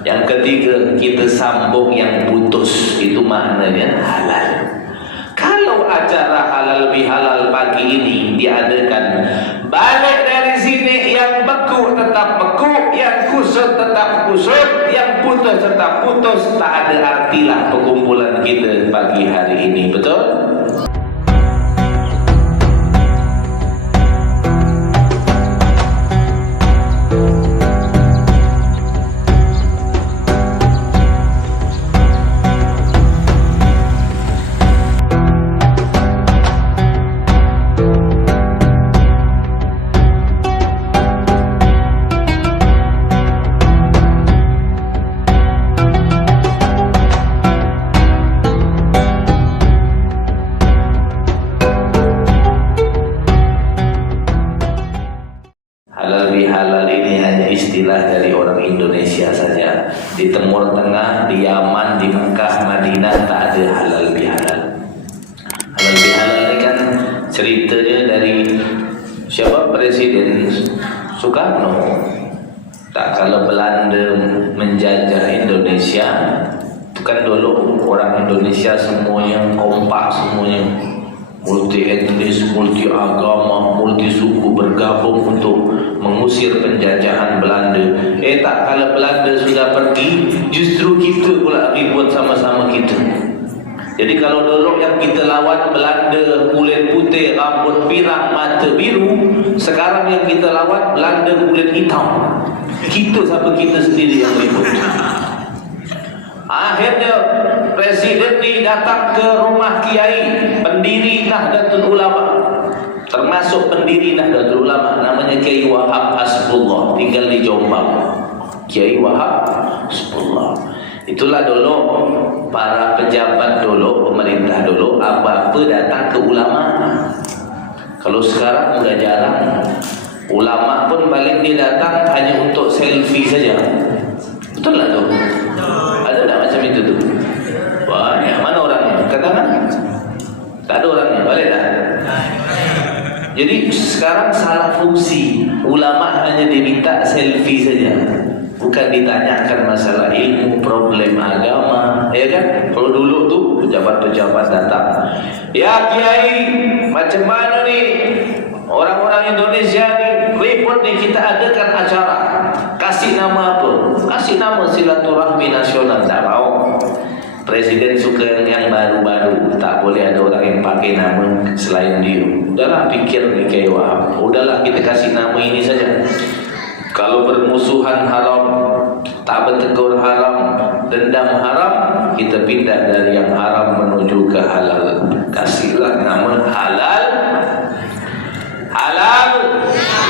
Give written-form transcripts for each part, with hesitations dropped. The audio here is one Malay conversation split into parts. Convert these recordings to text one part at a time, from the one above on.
Yang ketiga, kita sambung yang putus, itu maknanya halal. Kalau acara halal bihalal pagi ini diadakan, balik dari sini yang beku tetap beku, yang kusut tetap kusut, yang putus tetap putus. Tak ada artilah perkumpulan kita pagi hari ini, betul? Dari orang Indonesia saja. Di Timur Tengah, di Yaman, di Mekah, Madinah tak ada halal bihalal. Halal bihalal ini kan ceritanya dari siapa? Presiden Soekarno. Tak kala Belanda menjajah Indonesia, itu kan dulu orang Indonesia semuanya kompak, semuanya multi etnis, multi agama, multi suku bergabung untuk mengusir penjajahan Belanda. Tak kala Belanda sudah pergi, justru kita pula ribut sama-sama kita. Jadi kalau dulu yang kita lawan Belanda kulit putih, rambut pirang, mata biru, sekarang yang kita lawan Belanda kulit hitam. Kita sampai kita sendiri yang ribut. Akhirnya presiden ni datang ke rumah kiai pendiri Nahdlatul Ulama, termasuk pendiri Nahdlatul Ulama, namanya Kiai Wahab Hasbullah, tinggal di Jombang. Kiai Wahab Hasbullah. Itulah dulu para pejabat dulu, pemerintah dulu, apa-apa datang ke ulama. Kalau sekarang udah jarang. Ulama pun paling dia datang hanya untuk selfie saja. Betul lah tu? Ada tak macam itu tu? Banyak. Mana orangnya? Katakan? Tak ada orangnya. Balik tak? Jadi sekarang salah fungsi. Ulama hanya diminta selfie saja, bukan ditanyakan masalah ilmu, problem agama, ya kan? Kalau dulu tu pejabat-pejabat datang, ya Kiai, macam mana ni orang-orang Indonesia ni report ni, kita adakan acara, kasih nama apa? Kasih nama silaturahmi nasional. Tak mau. Presiden suka yang baru-baru, tak boleh ada orang yang pakai nama selain dia. Udahlah, pikir ni Kiai Wahab, udahlah kita kasih nama ini saja. Kalau bermusuhan haram, tak bertegur haram, dendam haram, kita pindah dari yang haram menuju ke halal. Kasihlah nama halal, halal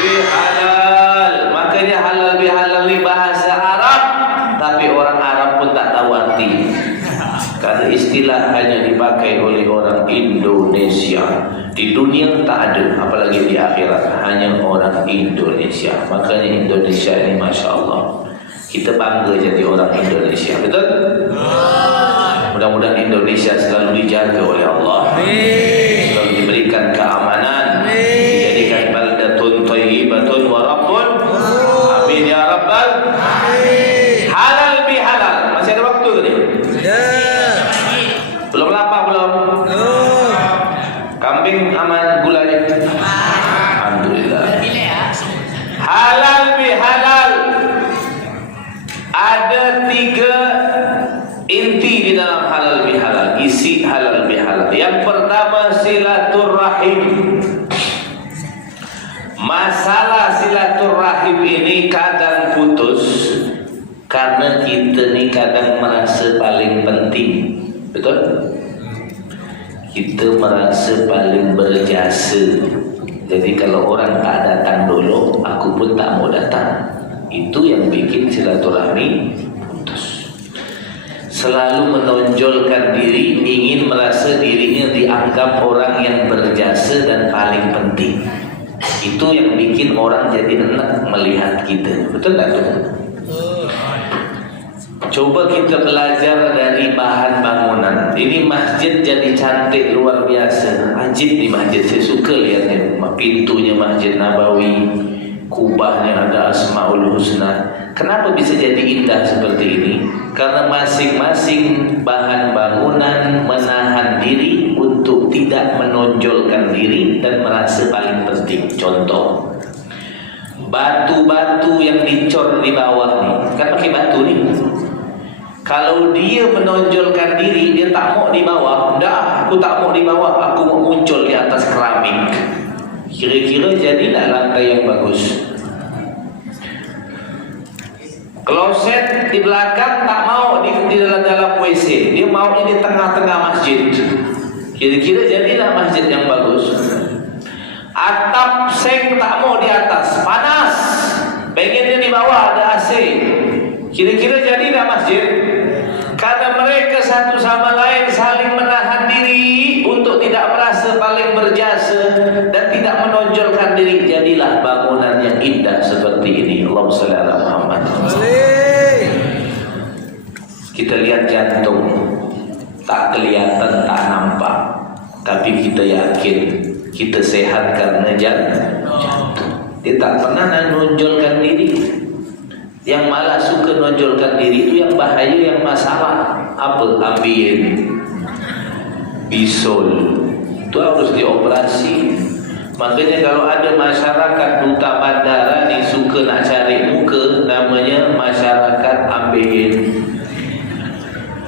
bihalal. Makanya halal bihalal ni bahasa Arab, tapi orang Arab pun tak tahu arti. Karena istilah hanya dipakai oleh orang Indonesia. Di dunia tak ada, apalagi di akhirat, hanya orang Indonesia. Makanya Indonesia ini Masya Allah, kita bangga jadi orang Indonesia. Betul? Mudah-mudahan Indonesia selalu dijaga oleh Allah, selalu diberikan keamanan, dijadikan baldatun thayyibatun wa rabbun. Amin ya rabbal. Halal bihalal. Masih ada waktu tadi? Belum lapar belum? Kambing aman gulanya? Alhamdulillah. Halal bihalal. Ada 3 inti di dalam halal bihalal, isi halal bihalal. Yang pertama, silaturrahim. Masalah silaturrahim ini kadang putus karena kita ni kadang merasa paling penting. Betul? Kita merasa paling berjasa. Jadi kalau orang tak datang dulu, aku pun tak mau datang. Itu yang bikin silaturahmi putus. Selalu menonjolkan diri, ingin merasa dirinya dianggap orang yang berjasa dan paling penting. Itu yang bikin orang jadi enak melihat kita. Betul tak tu? Coba kita belajar dari bahan bangunan. Ini masjid jadi cantik luar biasa. Ajib di masjid, saya suka lihatnya. Pintunya Masjid Nabawi, kubahnya ada Asmaul Husna. Kenapa bisa jadi indah seperti ini? Karena masing-masing bahan bangunan menahan diri untuk tidak menonjolkan diri dan merasa paling penting. Contoh, batu-batu yang dicor di bawah nih, kan pakai batu nih. Kalau dia menonjolkan diri, dia tak mau di bawah. Enggak, aku tak mau di bawah, aku mau muncul di atas keramik. Kira-kira jadilah lantai yang bagus. Kloset di belakang tak mau di dalam WC, dia mau di tengah-tengah masjid. Kira-kira jadilah masjid yang bagus. Atap seng tak mau di atas, panas, pengennya di bawah ada AC. Kira-kira jadilah masjid. Karena mereka satu sama lain saling menahan diri untuk tidak merasa paling berjasa dan tidak menonjolkan diri, jadilah bangunan yang indah seperti ini. Allahumma shalli ala Muhammad. Kita lihat jantung, tak kelihatan, tak nampak, tapi kita yakin kita sehat karena jantung. Dia tak pernah menonjolkan diri. Yang malah suka nonjolkan diri itu yang bahaya, yang masalah. Apa? Ambien, bisul, itu harus dioperasi. Makanya kalau ada masyarakat duta bandara ni suka nak cari muka, namanya masyarakat ambien.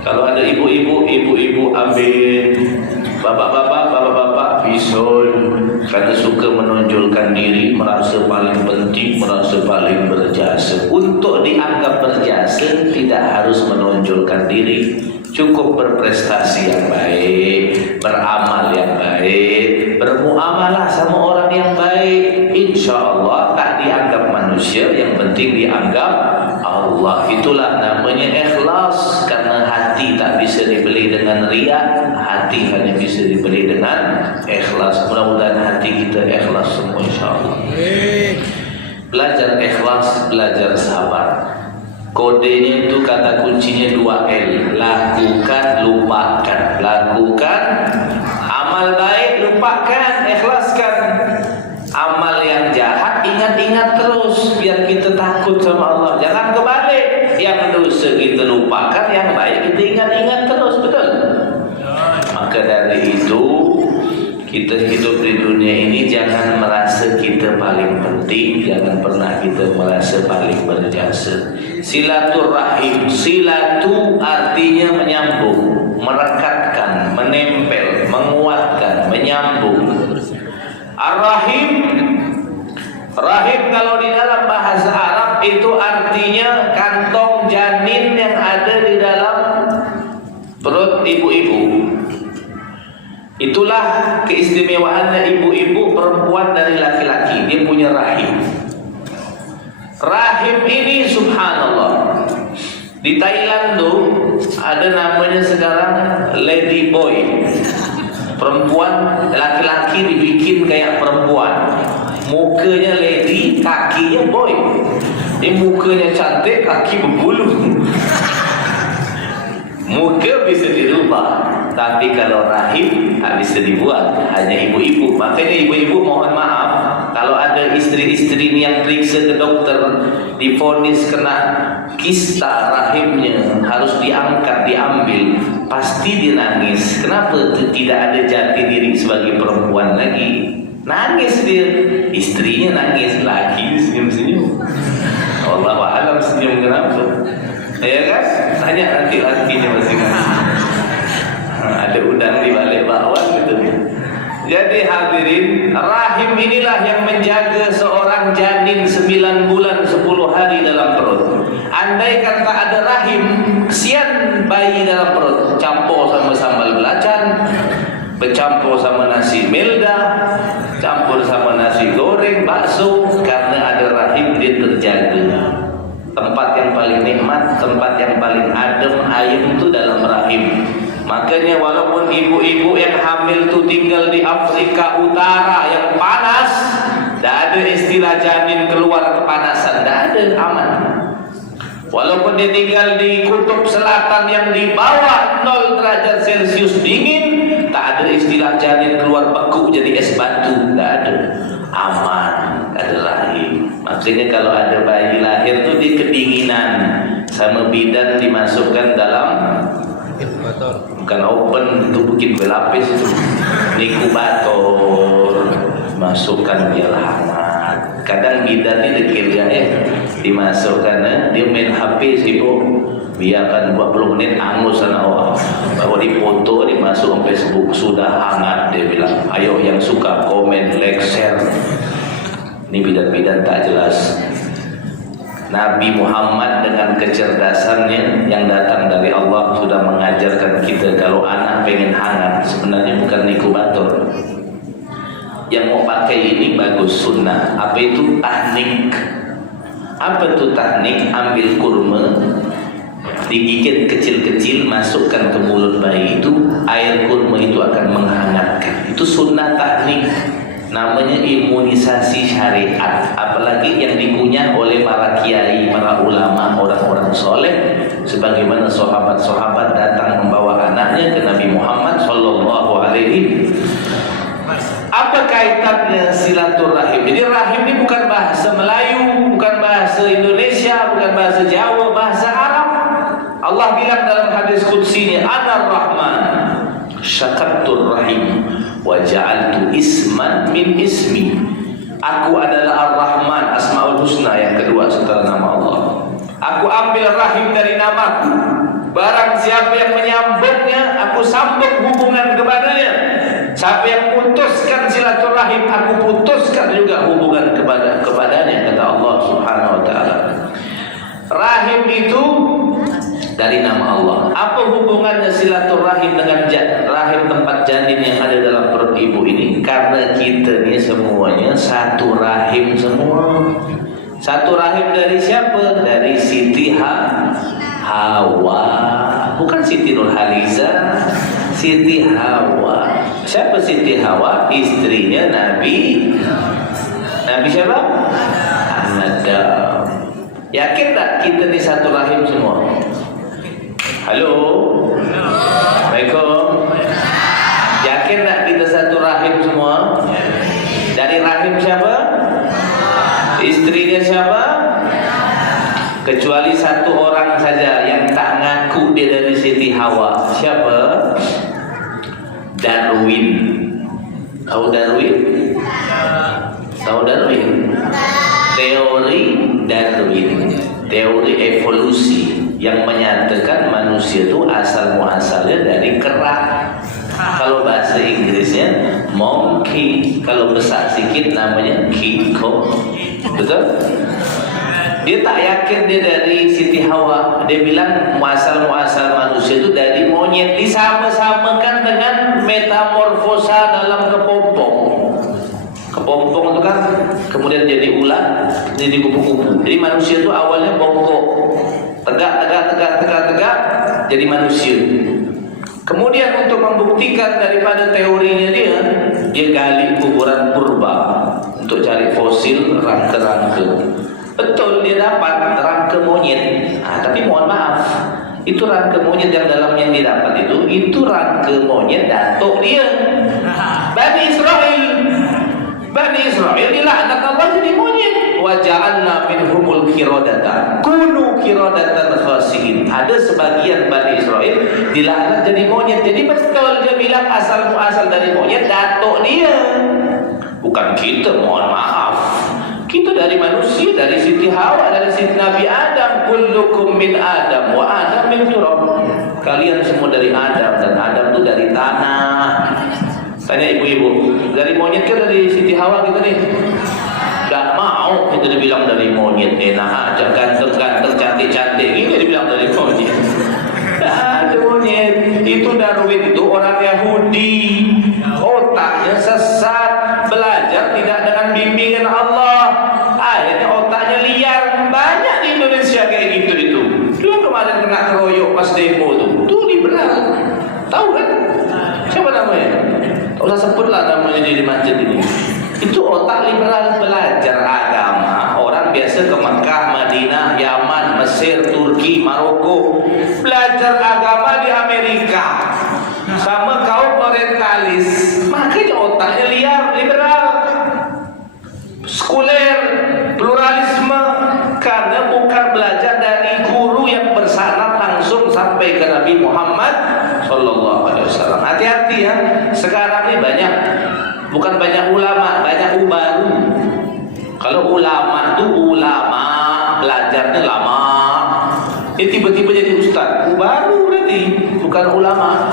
Kalau ada ibu-ibu ambien, bapak-bapak bisul, karena suka menonjolkan diri, merasa paling penting, merasa paling berjasa. Untuk dianggap berjasa tidak harus menonjolkan diri, cukup berprestasi yang baik, beramal yang baik, bermuamalah sama orang yang baik, insya Allah tak dianggap manusia, yang penting dianggap Allah. Itulah namanya ikhlas. Karena hati tak bisa dibeli dengan riya, hati hanya bisa dibeli dengan ikhlas. Mudah-mudahan hati kita ikhlas semua insyaAllah. Belajar ikhlas, belajar sabar. Kodenya itu kata kuncinya 2L. Lakukan, lupakan. Lakukan amal baik, lupakan, ikhlaskan. Amal yang jahat ingat-ingat terus, biar kita takut sama Allah. Jangan kebalik, yang dosa kita lupakan, yang baik kita ingat-ingat terus. Betul? Maka dari itu kita hidup di dunia ini jangan merasa kita paling penting, jangan pernah kita merasa paling berjasa. Silaturahim, silatu artinya menyambung, merekatkan, menempel, menguatkan, menyambung. Ar-Rahim, rahim kalau di dalam bahasa Arab itu artinya kantong janin yang ada di dalam perut ibu-ibu. Itulah keistimewaannya ibu-ibu perempuan dari laki-laki, dia punya rahim. Rahim ini subhanallah, di Thailand tuh ada namanya sekarang lady boy. Perempuan, laki-laki dibikin kayak perempuan, mukanya lady, kakinya boy. Ini mukanya cantik, kaki berbulu. Muka bisa dirubah, tapi kalau rahim tak bisa dibuat, hanya ibu-ibu. Makanya ibu-ibu mohon maaf, kalau ada istri-istri ini yang periksa ke dokter, divonis kena kista rahimnya, harus diangkat, diambil, pasti dia nangis. Kenapa tidak ada jati diri sebagai perempuan lagi? Nangis dia, istrinya nangis, laki senyum-senyum. Wallahu a'lam senyum kenapa? Ya kan? Tanya nanti lakinya masing-masing. Ada udang di balik bakwan gitu. Jadi hadirin, rahim inilah yang menjaga seorang janin 9 bulan 10 hari dalam perut. Andai kata ada rahim, kesian bayi dalam perut, campur sama sambal belacan, bercampur sama nasi melda, campur sama nasi goreng, bakso. Karena ada rahim, dia terjaga. Tempat yang paling nikmat, tempat yang paling adem, ayem itu dalam rahim. Makanya walaupun ibu-ibu yang hamil itu tinggal di Afrika Utara yang panas, tidak ada istilah janin keluar kepanasan, tidak ada, aman. Walaupun dia tinggal di kutub selatan yang di bawah 0 derajat Celcius dingin, tak ada istilah janin keluar beku jadi es batu, tidak ada, aman, ada rahim. Maka Maksudnya kalau ada bayi lahir tuh di kedinginan sama bidan dimasukkan dalam inkubator. Bukan open, itu bikin berlapis itu. Inkubator, masukkan biar hangat. Kadang bidan ini dekil ya, dimasukkan, dia main HP sibuk, biarkan 20 menit angus sana awak. Baru dipoto, dimasuk ke Facebook, sudah hangat, dia bilang. Ayo yang suka komen, like, share. Ini bidan-bidan tak jelas. Nabi Muhammad dengan kecerdasannya yang datang dari Allah sudah mengajarkan kita kalau anak pengen hangat sebenarnya bukan inkubator. Yang mau pakai ini bagus sunnah. Apa itu tahnik? Apa itu tahnik? Ambil kurma, digigit kecil-kecil, masukkan ke mulut bayi itu, air kurma itu akan menghangatkan. Itu sunnah tahnik. Namanya imunisasi syariat. Apalagi yang dikunyah oleh para kiai, para ulama, orang-orang soleh. Sebagaimana sahabat-sahabat datang membawa anaknya ke Nabi Muhammad sallallahu alaihi. Apa kaitannya silaturahim? Jadi rahim ini bukan bahasa Melayu, bukan bahasa Indonesia, bukan bahasa Jawa, bahasa Arab. Allah bilang dalam hadis qudsinya, Ana Rahman syakatur rahim wa ja'altu isman min ismi. Aku adalah Ar-Rahman, Asmaul Husna yang kedua setelah nama Allah. Aku ambil rahim dari namaku. Barang siapa yang menyambungnya, aku sambung hubungan kepadanya. Siapa yang putuskan silaturahim, aku putuskan juga hubungan kepadanya, kata Allah Subhanahu wa taala. Rahim itu dari nama Allah. Apa hubungannya silaturahim dengan rahim tempat janin yang ada dalam perut ibu ini? Karena kita ni semuanya satu rahim semua. Satu rahim dari siapa? Dari Siti Hawa. Bukan Siti Nurhaliza, Siti Hawa. Siapa Siti Hawa? Istrinya Nabi siapa? Adam. Yakin tak kita ni satu rahim semua? Halo? Assalamualaikum. Yakin tak kita satu rahim semua? Dari rahim siapa? Istrinya siapa? Kecuali satu orang saja yang tak ngaku dia dari Siti Hawa. Siapa? Darwin. Tahu Darwin? Tahu Darwin? Teori Darwin, teori evolusi yang menyatakan manusia itu asal muasalnya dari kera. Kalau bahasa Inggrisnya monkey, kalau besar sedikit namanya kiko. Betul? Dia tak yakin dia dari Siti Hawa. Dia bilang muasal manusia itu dari monyet. Disama-samakan dengan metamorfosa dalam kepompong. Kepompong itu kan kemudian jadi ular, jadi kupu-kupu. Jadi manusia itu awalnya bongkok, tegak, jadi manusia. Kemudian untuk membuktikan daripada teorinya dia gali kuburan purba untuk cari fosil rangka-rangka. Betul, dia dapat rangka monyet. Tapi mohon maaf, itu rangka monyet yang dalamnya didapat itu rangka monyet datuk dia. Bani Israel dilaknat Allah jadi monyet. Wa ja'alna minhumul qiradata kunu qiradatan khasiin. Ada sebagian Bani Israel dilaknat jadi monyet. Jadi betul dia bilang asal muasal dari monyet datuk dia. Bukan kita, mohon maaf. Kita dari manusia, dari Siti Hawa, dari Siti Nabi Adam. Kullukum min Adam wa Adam min turab. Kalian semua dari Adam dan Adam itu dari tanah. Tanya ibu-ibu, dari monyet ke dari Siti Hawa kita nih? Tak mau kita dibilang dari monyet. Enak aja, ganteng-ganteng, cantik-cantik. Ini dibilang dari monyet. Ada monyet. Itu Darwin itu orang Yahudi. Otaknya sesat, belajar tidak dengan bimbingan Allah. Akhirnya otaknya liar. Banyak di Indonesia kayak gitu itu. Dia kemarin kena keroyok pas demo tuh. Tuh liberal. Tahu kan? Siapa namanya? Tak usah sebutlah namanya di masjid ini. Itu otak liberal, belajar agama. Orang biasa ke Mekah, Madinah, Yaman, Mesir, Turki, Maroko. Belajar agama di Amerika sama kaum orientalis. Makanya otaknya liar, liberal, sekuler, pluralis akan belajar dari guru yang bersanad langsung sampai ke Nabi Muhammad sallallahu alaihi wasallam. Hati-hati ya. Sekarang ini banyak, bukan banyak ulama, banyak ubaru. Kalau ulama itu ulama belajarnya lama, tiba-tiba jadi ustaz. Ubaru berarti, bukan ulama.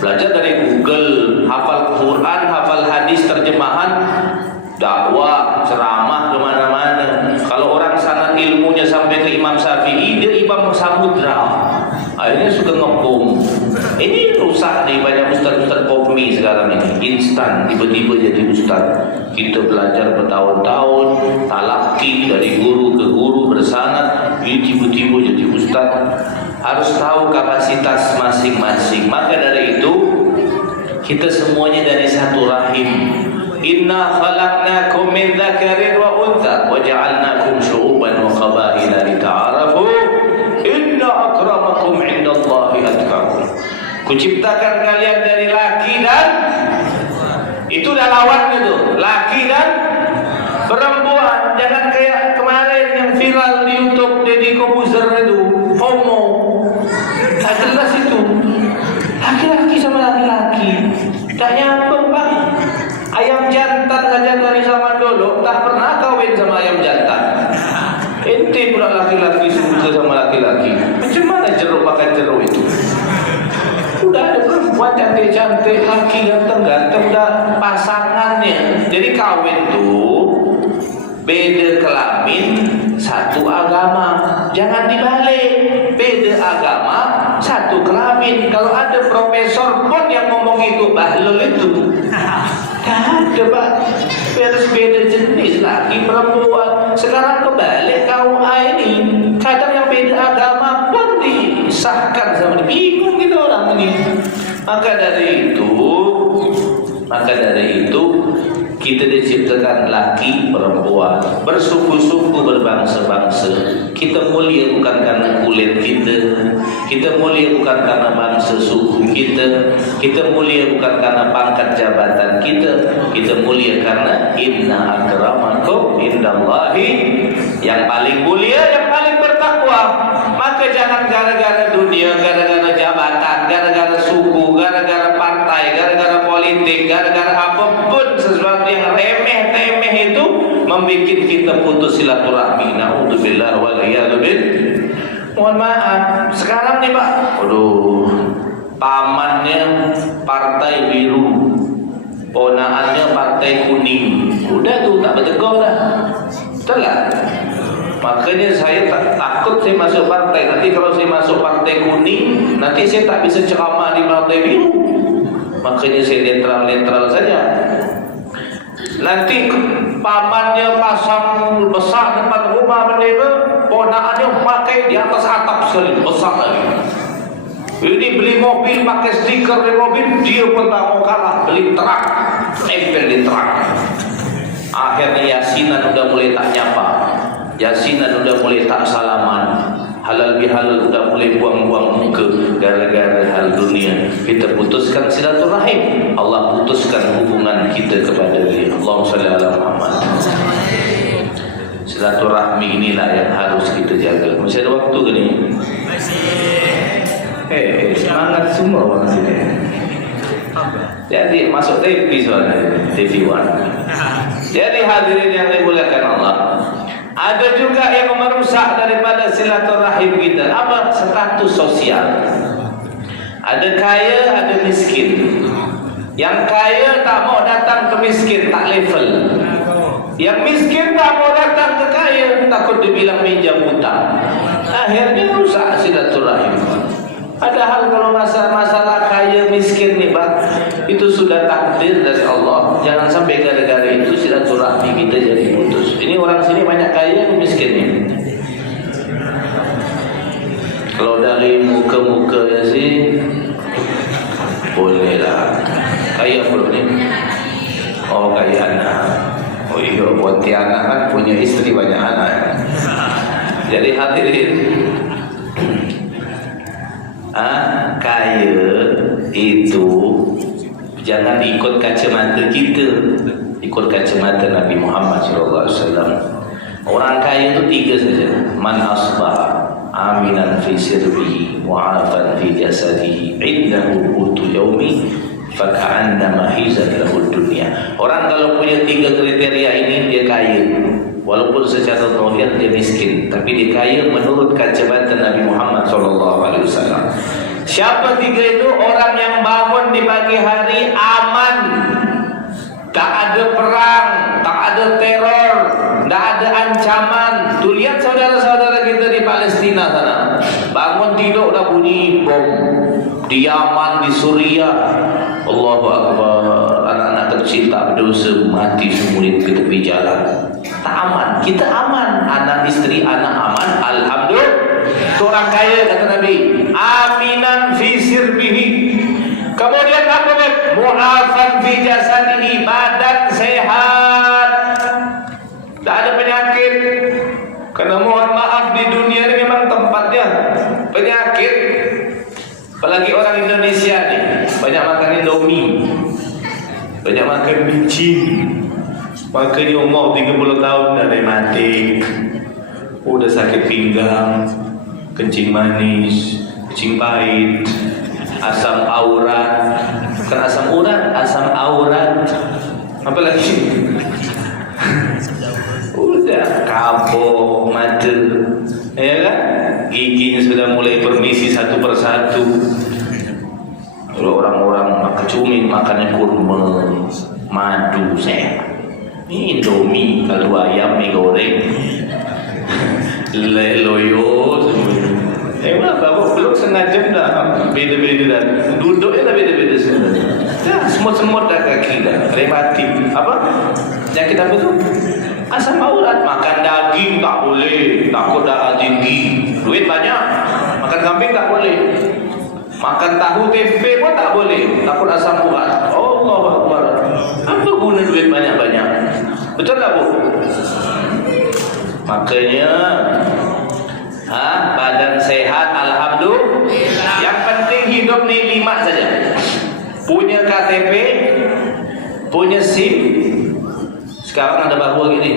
Belajar dari Google, hafal Quran, hafal hadis, terjemahan, dakwah, ceramah kemana-mana. Kalau orang sanad ilmunya sampai ke Imam Syafi'i, dia Imam Samudra. Akhirnya suka ngepung. Ini rusak nih, banyak ustaz-ustaz kopi sekarang ini, instan tiba-tiba jadi ustaz. Kita belajar bertahun-tahun, talaki dari guru ke guru bersanad, ini tiba-tiba jadi ustaz. Harus tahu kapasitas masing-masing. Maka dari itu kita semuanya dari satu rahim. Inna khalaqnakum min dzakarin wa untha wa ja'alnakum syu'uban wa qabaila lita'arafu inna akramakum 'indallahi atqakum. Kuciptakan kalian dari laki dan itu dah lawan itu, laki dan perempuan. Jangan kayak kemarin yang viral di YouTube Deddy Kobuzer itu, FOMO. Tak jelas itu. Laki-laki sama laki-laki. Tak nyambung, Pak. Ayam jantan saja dari zaman dulu tak pernah kawin sama ayam jantan. Ente pula laki-laki suka sama laki-laki. Macam mana jeruk makan jeruk itu? Udah ada perempuan cantik-cantik, laki ganteng-ganteng, udah pasangannya. Jadi kawin tuh beda kelamin, satu agama. Jangan dibalik. Beda agama, satu kelamin. Kalau ada profesor pun yang ngomong itu, bahlul itu. Tak ada, Pak. Harus beda jenis, laki perempuan. Sekarang kebalik KUA ini. Kadang yang beda agama pun disahkan sama dia. Bingung gitu orang ini. Maka dari itu kita diciptakan laki perempuan, bersuku-suku, berbangsa-bangsa. Kita mulia bukan karena kulit kita mulia bukan karena bangsa suku kita mulia bukan karena pangkat jabatan kita mulia karena inna akramakum indallahi, yang paling mulia, yang paling bertakwa. Maka jangan gara-gara dunia, gara-gara jabatan, gara-gara suku, gara-gara partai, gara-gara politik, gara-gara apapun sesuatu yang remeh-temeh itu membuat kita putus silaturahmi. Na'udzubillah wal iyadu billah. Mohon maaf, sekarang nih Pak, aduh, pamannya partai biru, ponaannya partai kuning. Udah tuh tak bertegur dah. Betul tak? Makanya saya takut saya masuk partai. Nanti kalau saya masuk partai kuning, nanti saya tak bisa ceramah di partai biru. Makanya saya netral-netral saja. Nanti pamannya pasang besar depan rumah bendera, ponakannya pakai di atas atap sekali, besar lagi. Ini beli mobil pakai stiker di mobil, dia pun tak mau kalah, beli truk, tempel di truk. Akhirnya yasinan udah mulai tak nyapa, yasinan udah mulai tak salaman, halal bihalal udah mulai buang-buang muka gara-gara hal dunia. Kita putuskan silaturahim, Allah putuskan hubungan kita kepada dia. Allahumma shalli ala Muhammad. Silaturahmi inilah yang harus kita jaga. Masih ada waktu ke ni? Semangat semua orang sini. Jadi masuk TV soalnya, TV One. Jadi hadirin yang dimuliakan Allah, ada juga yang merusak daripada silaturahim kita. Apa? Status sosial. Ada kaya, ada miskin. Yang kaya tak mau datang ke miskin, tak level. Yang miskin tak mau datang ke kaya, takut dibilang minjam hutang. Akhirnya rusak silaturahim. Padahal kalau masalah kaya miskin nih Pak, itu sudah takdir dari Allah. Jangan sampai gara-gara itu silaturahmi kita jadi putus. Ini orang sini banyak kaya, miskin nih. Kalau dari muka-muka ya sih, boleh lah. Kaya belum nih? Oh kaya anak. Oh iya, Pontianak kan punya istri banyak anak. Jadi hadirin, kaya itu jangan ikut kacamata kita, ikut kacamata Nabi Muhammad SAW. Orang kaya itu tiga saja. Man asbaha aminan fi sirbihi mu'afan fi jasadihi indahu qutu yaumi faka'annama hizat lahu dunya. Orang kalau punya tiga kriteria ini dia kaya. Walaupun secara zahir dia miskin, tapi dia kaya menurut kacamata Nabi Muhammad SAW. Siapa tiga itu? Orang yang bangun di pagi hari aman, tak ada perang, tak ada teror, tak ada ancaman. Tuh lihat saudara-saudara kita di Palestina sana, bangun tidur udah bunyi bom. Di Yaman, di Suriah, Allahu Akbar, anak-anak kecil tak berdosa mati semua di tepi jalan. Tak aman, kita aman, anak istri anak aman, alhamdulillah. Itu orang kaya kata Nabi, aminan fi sirbihi. Kemudian apa? Mu'afan fi jasadihi, badan sehat, tak ada penyakit. Karena mohon maaf di dunia ini memang tempatnya penyakit. Apalagi orang Indonesia nih, banyak makan Indomie, banyak makan micin. Maka di umur 30 tahun dah rematik, udah sakit pinggang, kencing manis, kencing pahit, asam aurat. Bukan asam urat, asam aurat. Apa lagi? Udah kapok, mata, ya kan? Giginya sudah mulai permisi satu persatu. Kalau orang-orang makan cumi, makannya kurma, madu, sehat. Ini Indomie, kalau ayam mie goreng, loyo semua. Bapak belum setengah jam dah beda-beda dah. Duduknya dah beda-beda semua. Dah semut-semut dah kaki dah. Rematik. Apa? Penyakit apa tu? Asam aurat. Makan daging tak boleh, takut darah tinggi. Duit banyak, makan kambing tak boleh. Makan tahu tempe pun tak boleh, takut asam urat. Allahu Akbar. Apa guna duit banyak-banyak? Betul tak Bu? Makanya badan sehat alhamdulillah. Yang penting hidup ni 5 saja. Punya KTP, punya SIM. Sekarang ada baru lagi ni,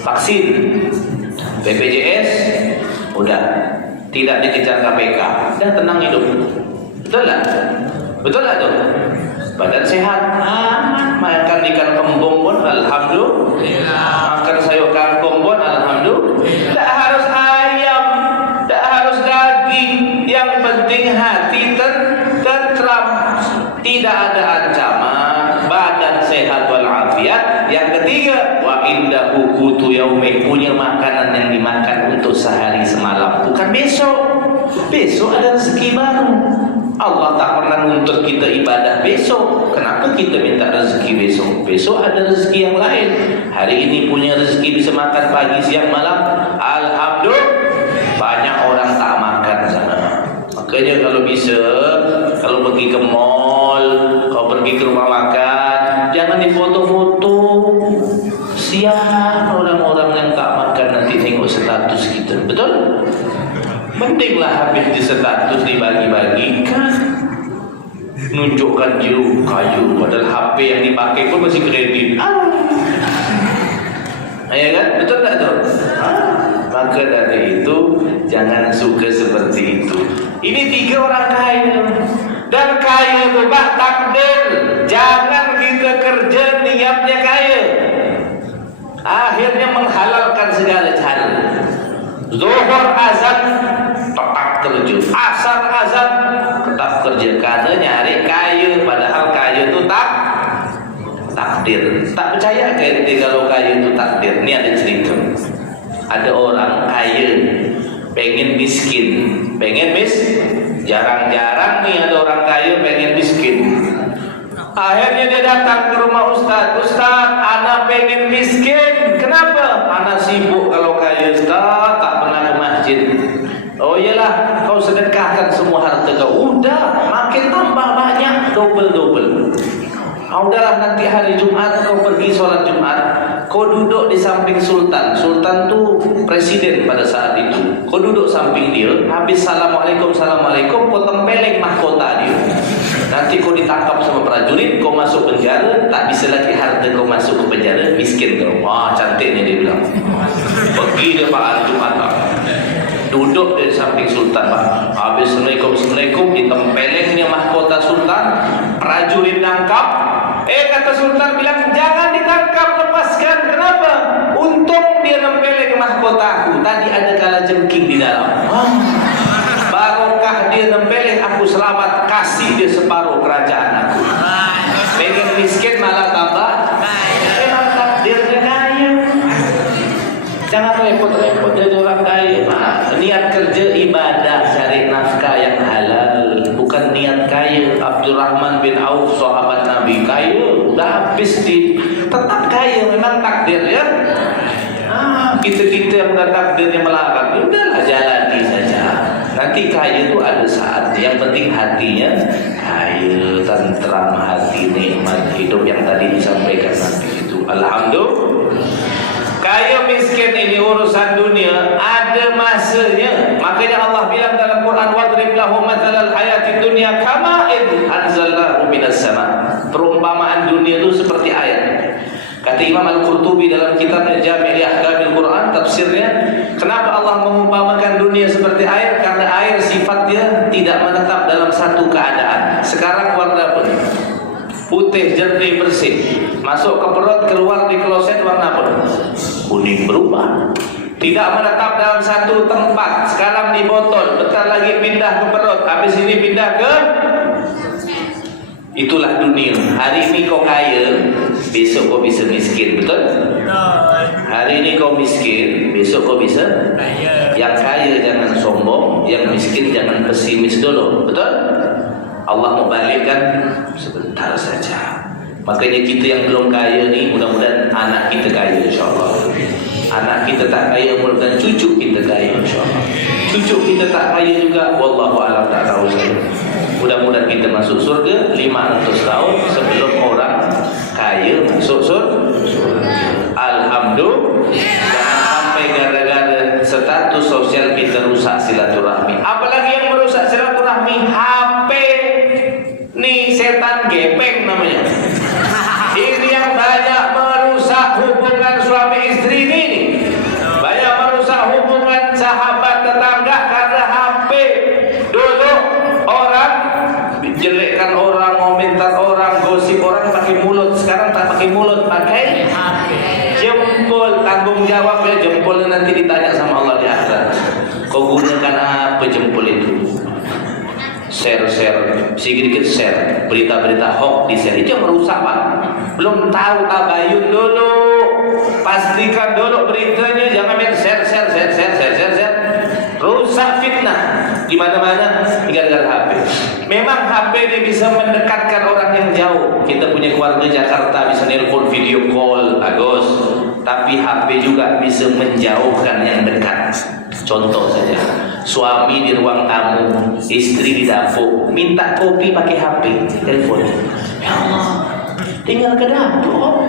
vaksin, BPJS, udah tidak dikejar KPK, dah tenang hidup. Betul tak? Betul tak tu? Badan sehat, aman. Makan ikan kembung pun alhamdulillah. Makan sayur kangkung pun alhamdulillah. Tak harus ayam, tak harus daging. Yang penting hati tentram, tidak ada ancaman, badan sehat walafiat. Yang ketiga, wa indahu qutu yaumi, punya makanan yang dimakan untuk sehari semalam, bukan besok. Besok ada rezeki baru. Allah tak pernah nuntut kita ibadah besok. Kenapa kita minta rezeki besok? Besok ada rezeki yang lain. Hari ini punya rezeki bisa makan pagi, siang, malam, alhamdulillah. Banyak orang tak makan sana. Makanya kalau bisa, kalau pergi ke mall, kalau pergi ke rumah makan, jangan difoto-foto. Sian orang-orang yang tak makan nanti tengok status kita. Betul? Pentinglah habis di status dibagi-bagikan, nunjukkan you kayu, padahal HP yang dipakai pun masih kredit. Ya kan? Betul tak tu? Maka dari itu jangan suka seperti itu. Ini 3 orang kaya, dan kaya itu bak takdir. Jangan kita kerja niatnya kaya, akhirnya menghalalkan segala cara. Zuhur azan tetap kerja, asar azan tetap kerja, karena nyari kaya. Padahal kaya itu takdir. Tak percaya ke kalau kaya itu takdir? Ini ada cerita. Ada orang kaya pengen miskin, jarang-jarang nih ada orang kaya pengen miskin. Akhirnya dia datang ke rumah Ustaz. Ustaz, anak pengen miskin. Kenapa? Anak sibuk kalau kaya Ustaz, tak pernah ke masjid. Oh iyalah, kau sedekahkan semua harta kau. Udah, makin tambah banyak, double. Udahlah, nanti hari Jumat kau pergi sholat Jumat, kau duduk di samping Sultan. Sultan tu presiden pada saat itu. Kau duduk samping dia, habis Assalamualaikum, kau tempeleng mahkota dia. Nanti Nanti kau ditangkap sama prajurit, kau masuk penjara, tak bisa lagi harta kau masuk ke penjara, miskin kau. Wah, cantiknya dia bilang. Pergi dia Pak hari Jumat, duduk di samping sultan, Pak. Habis Assalamualaikum, ditempelengnya mahkota sultan, prajurit nangkap. Kata sultan bilang, jangan ditangkap, lepaskan. Kenapa? Untung dia nempeleng mahkota aku. Tadi ada kalajengking di dalam. Barokah dia nempeleng aku selamat, kasih dia separuh kerajaan aku. Pengen miskin malah tambah. Memang takdirnya kaya. Jangan repot-repot jadi orang kaya. Niat kerja ibadah, cari nafkah yang halal, bukan niat kaya. Abdurrahman bin Auf, sahabat Nabi, kaya, udah habis tetap kaya, memang takdirnya. Kita yang bukan takdirnya melarang, udahlah jalani saja. Nanti kaya itu ada saat. Yang penting hatinya kaya, tentram hati, nikmat hidup yang tadi disampaikan nanti itu. Alhamdulillah. Kaya miskin ini urusan dunia ada masanya. Makanya Allah bilang dalam Quran, wadrib lahum mathalal hayatid dunya kama'in anzalnahu minas sama. Perumpamaan dunia itu seperti air. Kata Imam Al-Qurtubi dalam kitabnya Jami' Ahkamil Quran, tafsirnya, kenapa Allah mengumpamakan dunia seperti air? Karena air sifatnya tidak menetap dalam satu keadaan. Sekarang warna pun putih, jernih, bersih, masuk ke perut, keluar di kloset warna apa? Kuning berubah. Tidak menetap dalam satu tempat. Sekarang di botol, bentar lagi pindah ke perut, habis ini pindah ke. Itulah dunia. Hari ini kau kaya, besok kau bisa miskin, betul? Hari ini kau miskin, besok kau bisa kaya. Yang kaya jangan sombong, yang miskin jangan pesimis dulu, betul? Allah mau balikkan sebentar saja. Makanya kita yang belum kaya ni, mudah-mudahan anak kita kaya, insyaAllah. Anak kita tak kaya, mudah-mudahan cucu kita kaya, insyaAllah. Cucu kita tak kaya juga, wallahu a'lam, tak tahu saya. Mudah-mudahan kita masuk surga 500 tahun sebelum orang kaya masuk surga. Alhamdulillah. Jangan sampai gara-gara status sosial kita rusak silaturahmi. Apalagi yang merusak silaturahmi, HP. Nih setan gepeng namanya. Ini yang banyak merusak hubungan suami istri ini. Banyak merusak hubungan sahabat tetangga karena HP. Dulu orang jelekkan orang, komentar orang, gosip orang pakai mulut. Sekarang tak pakai mulut, pakai jempol. Tanggung jawabnya jempolnya nanti ditanya sama Allah di akhirat. Kau gunakan apa jempol itu? Share, sedikit share, berita-berita hoax di share, itu yang merusak, Pak. Belum tahu tabayun dulu, pastikan dulu beritanya, jangan main share, rusak fitnah di mana-mana, gara-gara HP. Memang HP ini bisa mendekatkan orang yang jauh. Kita punya keluarga Jakarta bisa nelpon video call, bagus. Tapi HP juga bisa menjauhkan yang dekat. Contoh saja, suami di ruang tamu, istri di dapur, minta kopi pakai HP, telepon. Ya Allah, tinggal ke dapur.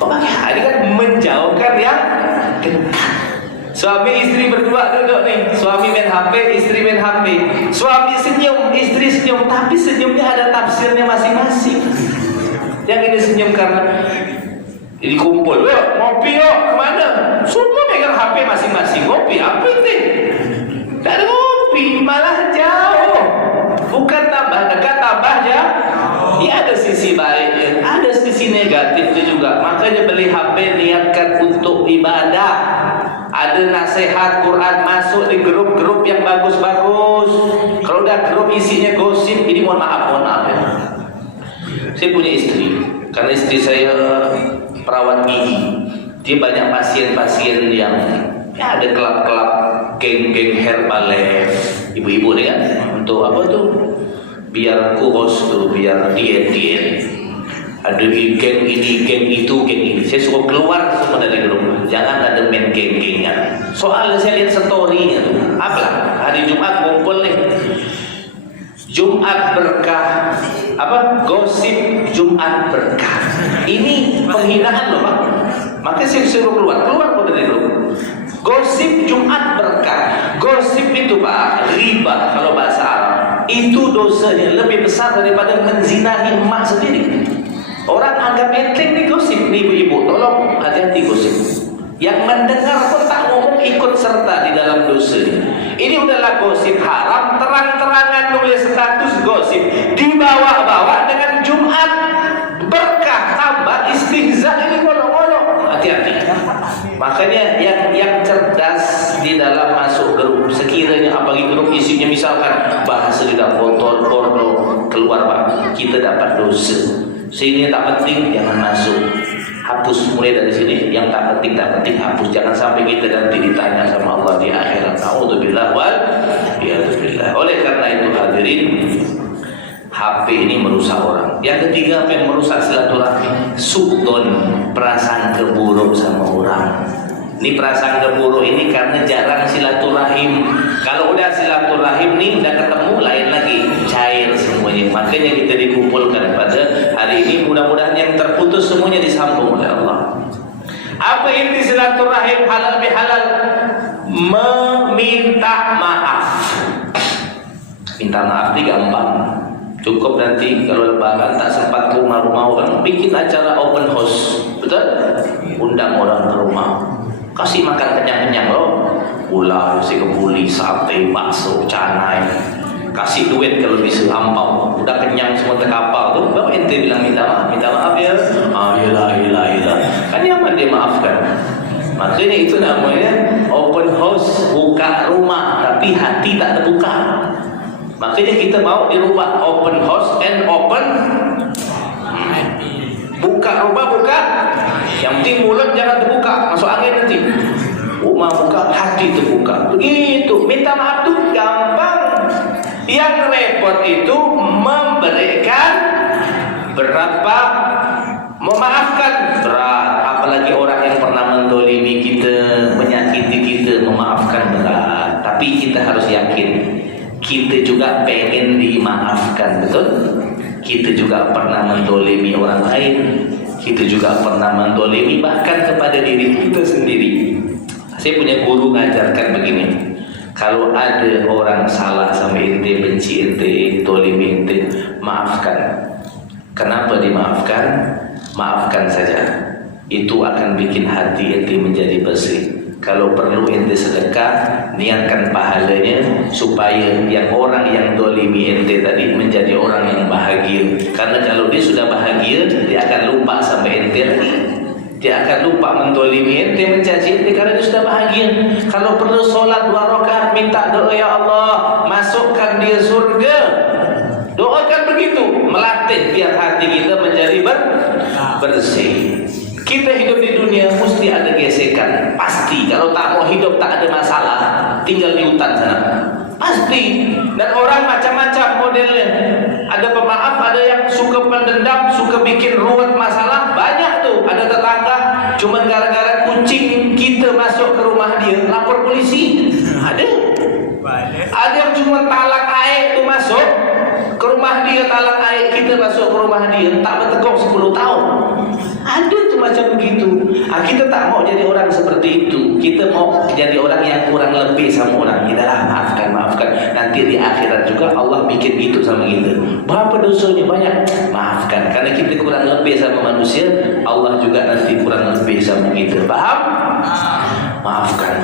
Kok pakai HP? Kan menjauhkan yang dekat. Suami istri berdua duduk nih, suami main HP, istri main HP. Suami senyum, istri senyum, tapi senyumnya ada tafsirnya masing-masing. Yang ini senyum karena ini kumpul, yuk ngopi yuk, kemana? Semua megang HP masing-masing, ngopi apa itu? Tak ada ngopi, malah jauh. Bukan tambah dekat, tambah jauh. Ya ada sisi baiknya, ada sisi negatifnya juga. Makanya beli HP niatkan untuk ibadah. Ada nasihat Quran masuk di grup-grup yang bagus-bagus. Kalau udah grup isinya gosip, ini mohon maaf ya. Saya punya istri, karena istri saya perawat gigi. Dia banyak pasien-pasien yang ya ada kelab-kelab, geng-geng Herbalife, ibu-ibu nih kan, untuk apa tuh? Biar kurus tuh, biar diet. Ada geng ini, geng itu, geng ini. Saya suruh keluar semua dari grup. Jangan ada main geng-gengan. Soalnya saya lihat story-nya tuh. Apalah, hari Jumat ngumpul nih. Jumat berkah. Apa? Gosip Jumat berkah. Ini penghinaan loh, Pak. Makanya saya suruh keluar pun dari grup. Gosip Jumat berkah. Gosip itu, Pak, riba kalau bahasa Arab. itu dosanya lebih besar daripada menzinahi emak sendiri. Orang anggap enteng nih gosip nih ibu-ibu, tolong hati-hati gosip. Yang mendengar pun tak ngomong ikut serta di dalam dosa. Ini udahlah gosip haram, terang-terangan nulis status gosip, dibawa-bawa dengan Jumat berkah tambah istihza, ini ngolok-ngolok. Hati-hati. Makanya yang cerdas di dalam masuk grup, sekiranya apalagi grup isinya misalkan bahasa tidak kotor, porno, keluar Pak, kita dapat dosa. Sehingga tak penting jangan masuk. Hapus mulai dari sini. Yang tak penting hapus. Jangan sampai kita nanti ditanya sama Allah di akhirat. Na'udzubillah wal iyadzubillah. Oleh karena itu hadirin, HP ini merusak orang. Yang ketiga, apa yang merusak silaturahmi? Suudon, prasangka buruk sama orang. Ini prasangka buruk ini karena jarang silaturahim. Kalau udah silaturahim nih, udah ketemu lain lagi, cair semuanya. Makanya kita dikumpulkan pada hari ini. Mudah-mudahan yang terputus semuanya disambung oleh Allah. Apa inti silaturahim halal bihalal? Meminta maaf. Minta maaf ini gampang. Cukup nanti kalau lebaran tak sempat ke rumah-rumah orang, bikin acara open house, betul? Undang orang ke rumah, kasih makan kenyang-kenyang loh, ular, nasi kebuli, sate, bakso, canai, kasih duit kalau bisa ampau, udah kenyang semua ke kapal tuh, baru ente bilang minta maaf ya, iyalah, kan nyaman dia maafkan. Makanya itu namanya open house, buka rumah tapi hati tak terbuka. Makanya kita mau dirubah open house and open buka rumah buka. Yang penting mulut jangan terbuka, masuk angin nanti. Rumah buka, hati terbuka. Begitu. Minta maaf tuh gampang. Yang repot itu memberikan berapa, memaafkan berat. Apalagi orang yang pernah mendolimi kita, menyakiti kita, memaafkan berat. Tapi kita harus yakin, kita juga pengen dimaafkan, betul? Kita juga pernah mendolimi orang lain. Kita juga pernah mendolimi bahkan kepada diri kita sendiri. Saya punya guru ngajarkan begini. Kalau ada orang salah sama ente, benci ente, dolimi ente, maafkan. Kenapa dimaafkan? Maafkan saja. Itu akan bikin hati ente menjadi bersih. Kalau perlu ente sedekah, niatkan pahalanya supaya yang orang yang dolimi ente tadi menjadi orang yang bahagia. Karena kalau dia sudah bahagia, dia akan lupa sama ente lagi. Dia akan lupa mendolimi ente, mencaci ente karena dia sudah bahagia. Kalau perlu sholat 2 rakaat, minta doa, ya Allah, masukkan dia surga. Doakan begitu, melatih biar hati kita menjadi bersih. Kita hidup di dunia mesti ada gesekan, pasti. Kalau tak mau hidup tak ada masalah, tinggal di hutan sana, pasti. Dan orang macam-macam modelnya. Ada pemaaf, ada yang suka pendendam, suka bikin ruwet masalah, banyak tuh. Ada tetangga cuma gara-gara kucing kita masuk ke rumah dia, lapor polisi. Ada yang cuma talak air tuh masuk ke rumah dia, talak air kita masuk ke rumah dia, tak bertegok 10 tahun. Ada tuh macam begitu. Kita tak mau jadi orang seperti itu. Kita mau jadi orang yang kurang lebih sama orang. Itulah, maafkan. Nanti di akhirat juga Allah bikin gitu sama kita. Berapa dosanya banyak? Maafkan. Karena kita kurang lebih sama manusia, Allah juga nanti kurang lebih sama kita. Paham? Maafkan.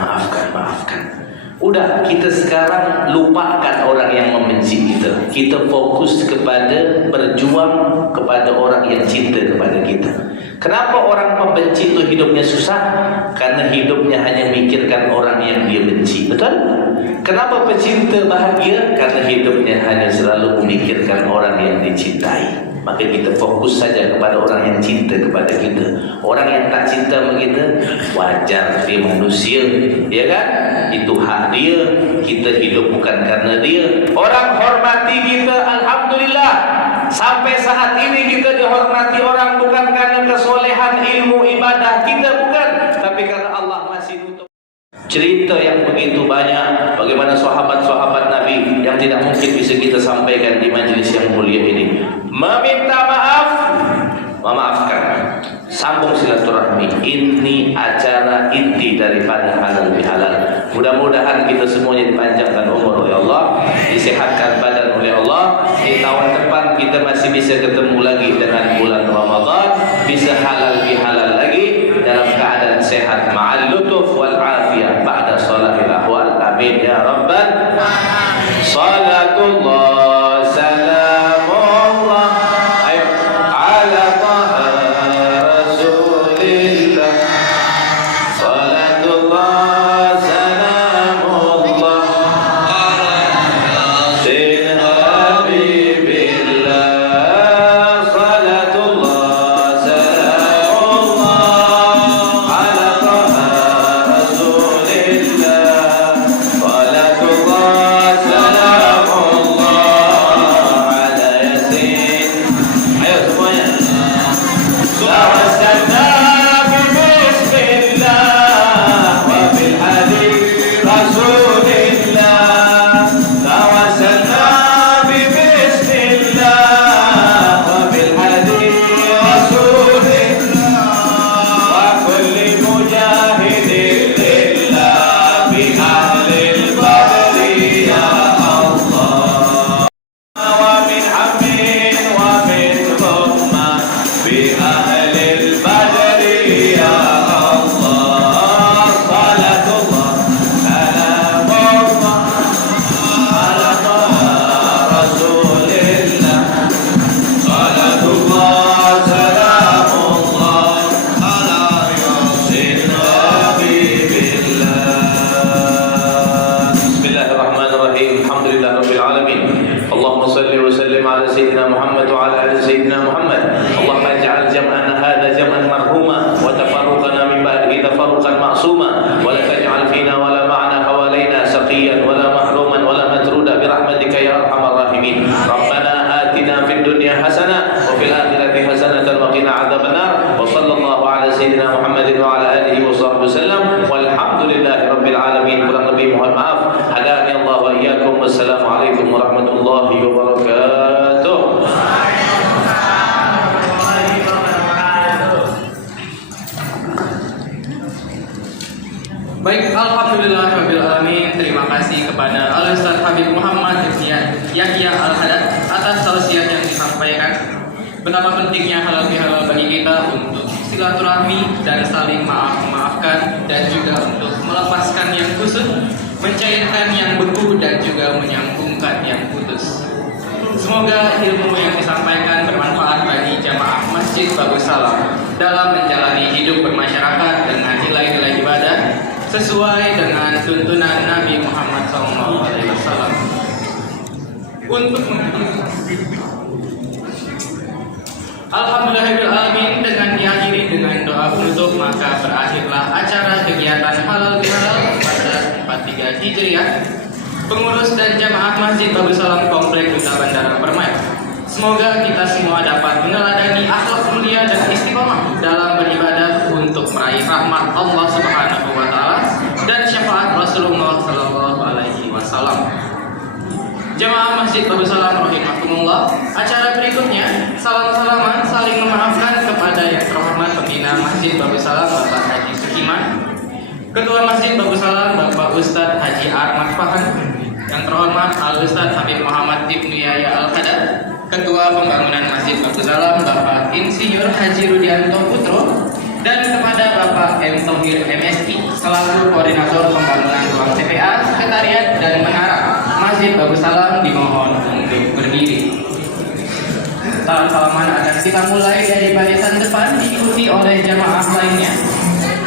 Udah, kita sekarang lupakan orang yang membenci kita. Kita fokus kepada berjuang kepada orang yang cinta kepada kita. Kenapa orang membenci itu hidupnya susah? Karena hidupnya hanya mikirkan orang yang dia benci. Betul? Kenapa pecinta bahagia? Karena hidupnya hanya selalu memikirkan orang yang dicintai. Maka kita fokus saja kepada orang yang cinta kepada kita. Orang yang tak cinta sama kita, wajar, dia manusia, ya kan? Itu hak dia. Kita hidup bukan karena dia. Orang hormati kita, alhamdulillah. Sampai saat ini kita dihormati orang bukan karena kesolehan ilmu ibadah kita, bukan, tapi karena Allah masih nutup. Cerita yang begitu banyak bagaimana sahabat-sahabat Nabi yang tidak mungkin bisa kita sampaikan di majelis yang mulia ini. Meminta maaf, memaafkan, sambung silaturahmi. Ini acara inti daripada halal bihalal. Mudah-mudahan kita semuanya dipanjangkan umur oleh Allah, disehatkan badan oleh Allah. di tahun depan kita masih bisa ketemu lagi dengan bulan Ramadan, bisa halal bihalal lagi dalam keadaan sehat ma'al lutuf wal afiyah ba'da salahil ahwal. Amin ya rabbal salatullah salamullah ayo ala taha rasulillah salatullah salamullah sin habibillah salatullah salamullah ala taha rasulillah salatullah salamullah ala yasin. Ayo semuanya. Tawassalna bismillah wa bil hadith rasulillah. Tawassalna bismillah wa bil hadith rasulillah wa kulli mujahidin lillah bi ahlil badri ya Allah. ومن حم ومن ثم بأهل البدر يا الله. صلاة الله سلام الله على طه رسول الله. صلاة الله سلام الله على ياسين حبيب الله. بسم الله الرحمن الرحيم. الحمد لله رب العالمين. اللهم صل وسلم على سيدنا محمد وعلى ال سيدنا محمد. اللهم اجعل جمعنا هذا جمعا مرحوما وتفرقنا من بعده تفرقا معصوما ولا تجعل فينا ولا معنا حوالينا سقيا ولا محروما ولا مترودا برحمتك يا ارحم الراحمين. ربنا آتنا في الدنيا حسنه وفي الاخره حسنه وقنا عذاب النار. وصلى الله على سيدنا محمد وعلى اله وصحبه وسلم والحمد لله رب العالمين. Kurang lebih mohon maaf. Hadani Allah wa iyyakum. Wassalamualaikum warahmatullahi wabarakatuh. Baik, alhamdulillahirrahmanirrahim. Terima kasih kepada Al-Ustaz Habib Muhammad Yahya Al-Haddad atas tausiah yang disampaikan. Betapa pentingnya halal bihalal bagi kita untuk silaturahmi dan saling maaf-maafkan, dan juga untuk melepaskan yang kusut, mencairkan yang beku, dan juga menyambungkan yang putus. Semoga ilmu yang disampaikan bermanfaat bagi jamaah Masjid Bagus Salam dalam menjalani hidup bermasyarakat dengan nilai-nilai ibadah sesuai dengan tuntunan Nabi Muhammad SAW. Untuk Alhamdulillahirrahmanirrahim, dengan diakhiri dengan doa penutup, maka berakhirlah acara kegiatan halal bihalal pada 43 Hijriah. Pengurus dan jamaah Masjid Bagus Salam Komplek Duta Bandara Permai. Semoga kita semua dapat meneladani akhlak mulia dan istiqomah dalam beribadah untuk meraih rahmat Allah Subhanahu wa taala dan syafaat Rasulullah sallallahu alaihi wasallam. Jamaah Masjid Bagus Salam rahimakumullah, acara berikutnya salam-salaman saling memaafkan kepada yang terhormat pembina Masjid Bagus Salam Bapak Haji Sukiman, Ketua Masjid Bagus Salam Bapak Ustadz Haji Ahmad Fahan, yang terhormat Al-Ustadz Habib Muhammad Ibnu Yahya Al-Haddad, Ketua Pembangunan Masjid Bagus Salam Bapak Insinyur Haji Rudianto Putro, dan kepada Bapak M. Thohir MSI selaku Koordinator Pembangunan Ruang TPA, Sekretariat dan Menara Masjid Bagus Salam dimohon untuk berdiri. Salam-salaman akan kita mulai dari barisan depan diikuti oleh jamaah lainnya.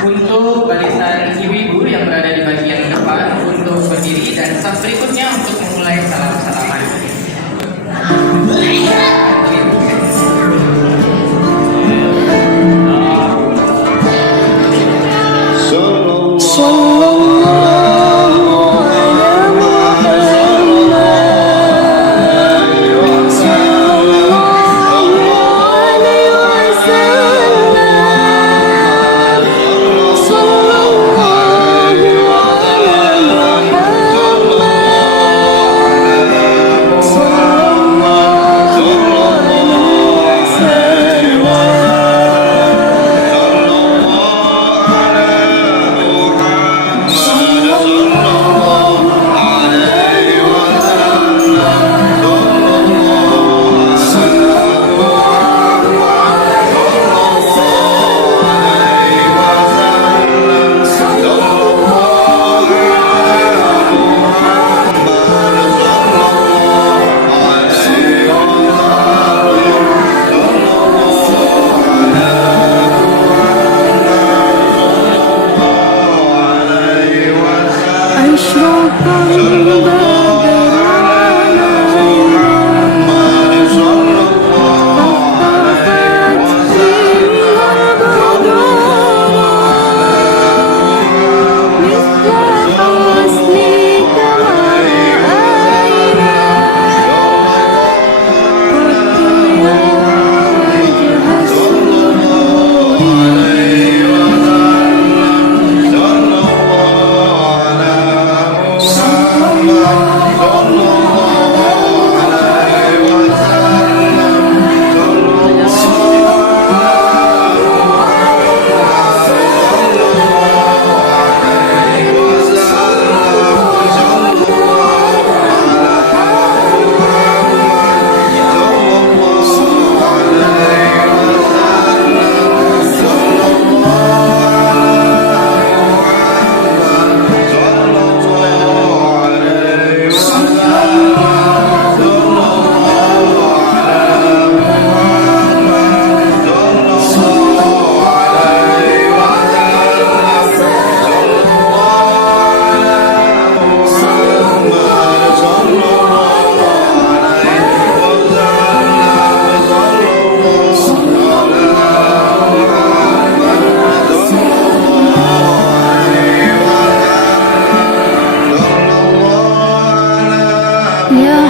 Untuk barisan ibu-ibu yang berada di bagian depan untuk berdiri, dan saf berikutnya untuk memulai salam-salaman.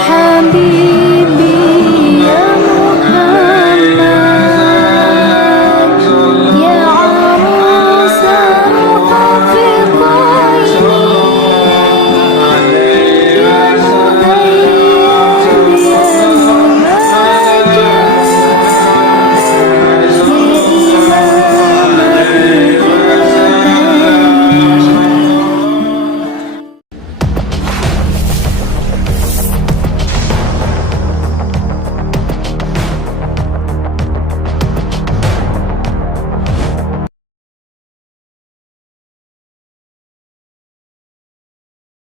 حبيبي